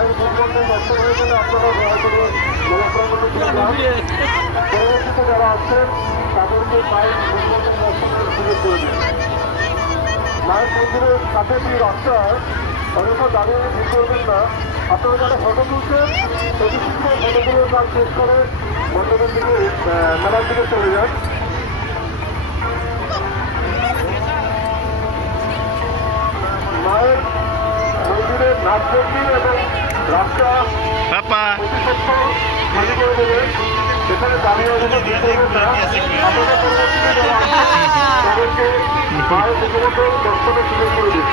মায়ের মুখমণ্ডল দর্শন হয়ে গেলে আপনারা দয়া করে জলপ্রবণ পরবর্তীতে যারা আছেন তাদেরকে মায়ের মুখমণ্ডল দর্শনের সুযোগ করে দিন। মায়ের মন্দিরের কাছে যে রাস্তায় অনেকটা দাঁড়িয়ে ভিড় করবেন না। আপনারা যারা ফটো তুলছেন প্রতিষ্ঠিত ফটোগুলোর কাজ শেষ করে মণ্ডপের দিকে মেলার দিকে চলে যান। মায়ের মন্দিরের নাচ মন্দির এবং রাস্তা প্রতিপক্ষ খালি করে দেবেন। সেখানে দাঁড়িয়ে ভিড় করবেন না। আপনারা পরবর্তীতে যারা আছেন তাদেরকে মায়ের মুখমণ্ডল দর্শনের সুযোগ করে দিন।